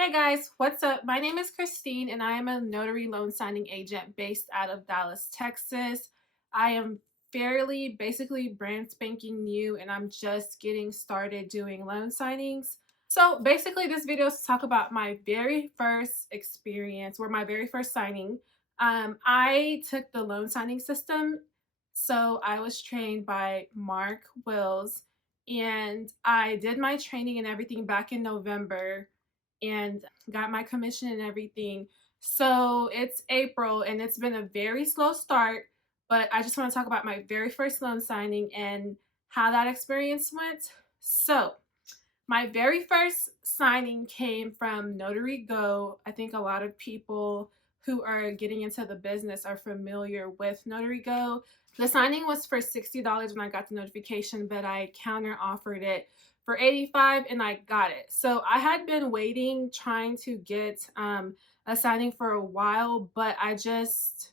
Hey guys, what's up? My name is Christine and I am a notary loan signing agent based out of Dallas, Texas. I am fairly basically brand spanking new and I'm just getting started doing loan signings. So basically this video is to talk about my very first experience or my very first signing. I took the loan signing system. So I was trained by Mark Wills and I did my training and everything back in November and got my commission and everything. So it's April and it's been a very slow start, but I just want to talk about my very first loan signing and how that experience went. So, my very first signing came from Notary Go. I think a lot of people who are getting into the business are familiar with Notary Go. The signing was for $60 when I got the notification, but I counter offered it for 85 and I got it. So I had been waiting trying to get a signing for a while, but I just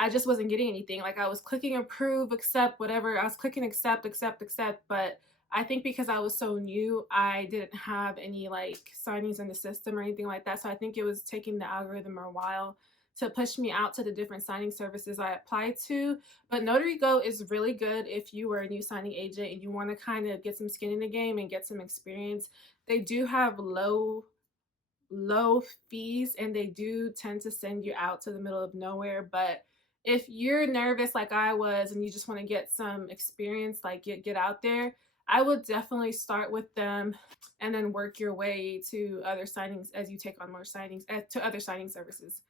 wasn't getting anything. Like I was clicking approve, accept, whatever. I was clicking accept, accept, accept, but I think because I was so new, I didn't have any like signings in the system or anything like that. So I think it was taking the algorithm a while to push me out to the different signing services I applied to. But Notary Go is really good if you are a new signing agent and you want to kind of get some skin in the game and get some experience. They do have low fees and they do tend to send you out to the middle of nowhere. But if you're nervous like I was and you just want to get some experience, like get out there, I would definitely start with them and then work your way to other signings as you take on more signings to other signing services.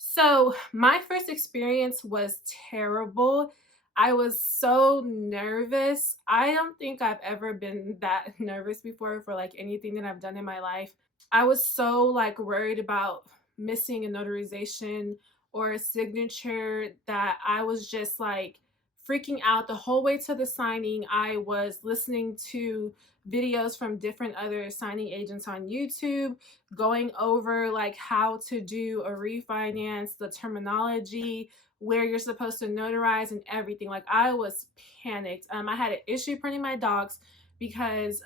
So my first experience was terrible. I was so nervous. I don't think I've ever been that nervous before for like anything that I've done in my life. I was so like worried about missing a notarization or a signature that I was just like freaking out the whole way to the signing. I was listening to videos from different other signing agents on YouTube, going over like how to do a refinance, the terminology, where you're supposed to notarize and everything. Like I was panicked. I had an issue printing my docs because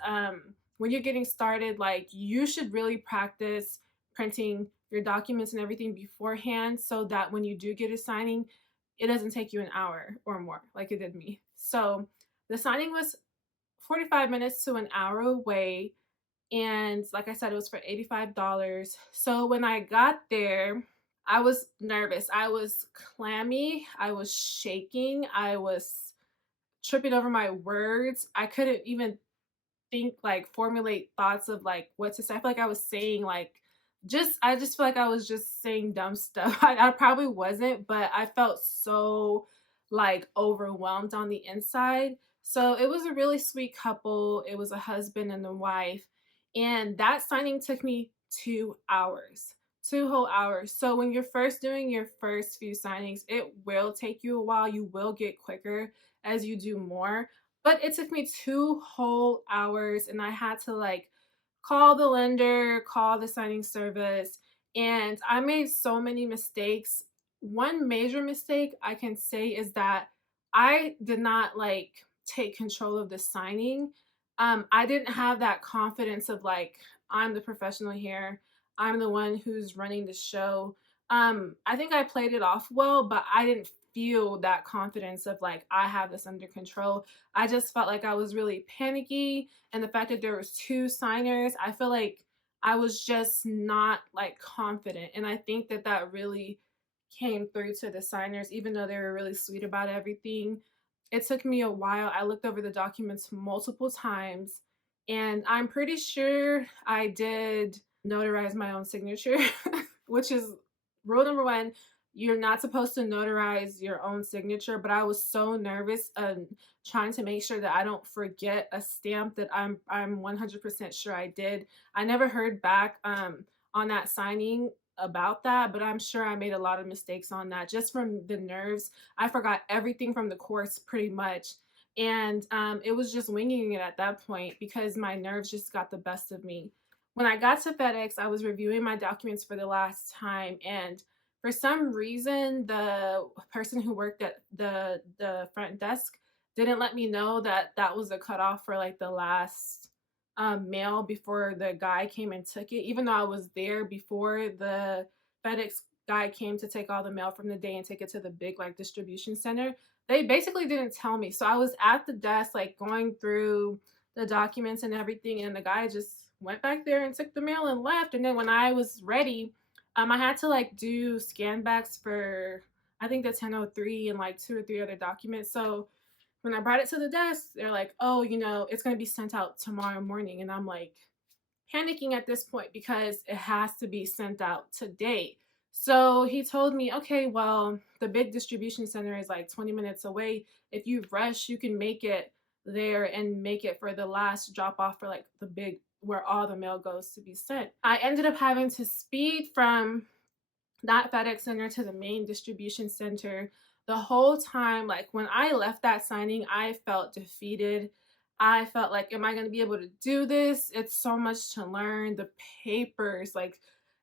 when you're getting started, like you should really practice printing your documents and everything beforehand so that when you do get a signing, it doesn't take you an hour or more like it did me. So the signing was 45 minutes to an hour away. And like I said, it was for $85. So when I got there, I was nervous. I was clammy. I was shaking. I was tripping over my words. I couldn't even think like formulate thoughts of like what to say. I feel like I was saying like I just feel like I was just saying dumb stuff. I probably wasn't, but I felt so like overwhelmed on the inside. So it was a really sweet couple. It was a husband and a wife. And that signing took me 2 hours, 2 whole hours. So when you're first doing your first few signings, it will take you a while. You will get quicker as you do more, but it took me 2 whole hours and I had to like call the lender, call the signing service, and I made so many mistakes. One major mistake I can say is that I did not like take control of the signing. I didn't have that confidence of like, I'm the professional here. I'm the one who's running the show. I think I played it off well, but I didn't feel that confidence of like I have this under control. I just felt like I was really panicky, and the fact that there was two signers, I feel like I was just not like confident, and I think that that really came through to the signers even though they were really sweet about everything. It took me a while. I looked over the documents multiple times, and I'm pretty sure I did notarize my own signature, which is rule number one. You're not supposed to notarize your own signature, but I was so nervous trying to make sure that I don't forget a stamp that I'm 100% sure I did. I never heard back on that signing about that, but I'm sure I made a lot of mistakes on that just from the nerves. I forgot everything from the course pretty much. And it was just winging it at that point because my nerves just got the best of me. When I got to FedEx, I was reviewing my documents for the last time, and for some reason, the person who worked at the front desk didn't let me know that that was the cutoff for like the last mail before the guy came and took it, even though I was there before the FedEx guy came to take all the mail from the day and take it to the big like distribution center. They basically didn't tell me. So I was at the desk like going through the documents and everything, and the guy just went back there and took the mail and left. And then when I was ready, I had to like do scan backs for I think the 1003 and like two or three other documents. So when I brought it to the desk, they're like, "Oh, it's going to be sent out tomorrow morning." And I'm like panicking at this point because it has to be sent out today. So he told me, "Okay, well, the big distribution center is like 20 minutes away. If you rush, you can make it there and make it for the last drop off for like the big where all the mail goes to be sent." I ended up having to speed from that FedEx center to the main distribution center. The whole time, like when I left that signing, I felt defeated. I felt like, am I going to be able to do this? It's so much to learn. The papers, like,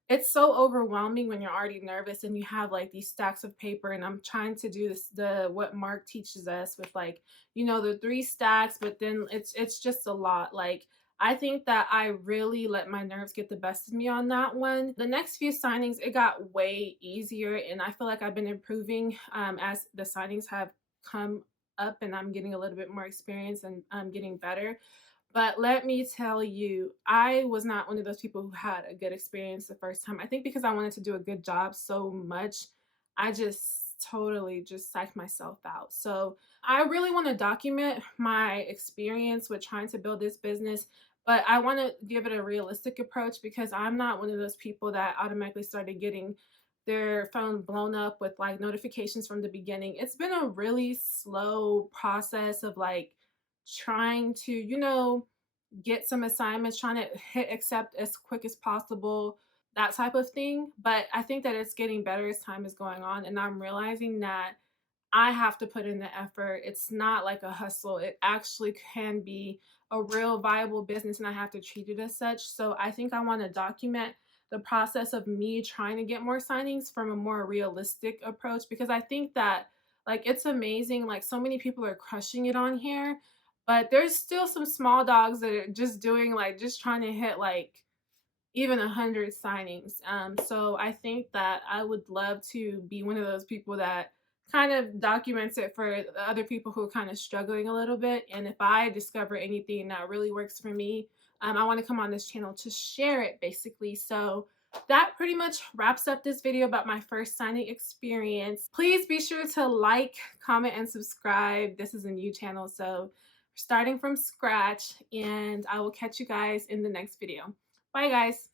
it's so overwhelming when you're already nervous and you have like these stacks of paper. And I'm trying to do this, the what Mark teaches us with like, the three stacks, but then it's just a lot. Like, I think that I really let my nerves get the best of me on that one. The next few signings, it got way easier, and I feel like I've been improving as the signings have come up, and I'm getting a little bit more experience and I'm getting better. But let me tell you, I was not one of those people who had a good experience the first time. I think because I wanted to do a good job so much, I just totally just psyched myself out. So I really want to document my experience with trying to build this business, but I want to give it a realistic approach because I'm not one of those people that automatically started getting their phone blown up with like notifications from the beginning. It's been a really slow process of like trying to, get some assignments, trying to hit accept as quick as possible, that type of thing. But I think that it's getting better as time is going on. And I'm realizing that I have to put in the effort. It's not like a hustle. It actually can be a real viable business, and I have to treat it as such. So I think I want to document the process of me trying to get more signings from a more realistic approach because I think that like it's amazing. Like so many people are crushing it on here, but there's still some small dogs that are just doing like just trying to hit like even 100 signings. So I think that I would love to be one of those people that kind of documents it for the other people who are kind of struggling a little bit. And if I discover anything that really works for me, I want to come on this channel to share it basically. So that pretty much wraps up this video about my first signing experience. Please be sure to like, comment, and subscribe. This is a new channel, so starting from scratch, and I will catch you guys in the next video. Bye, guys.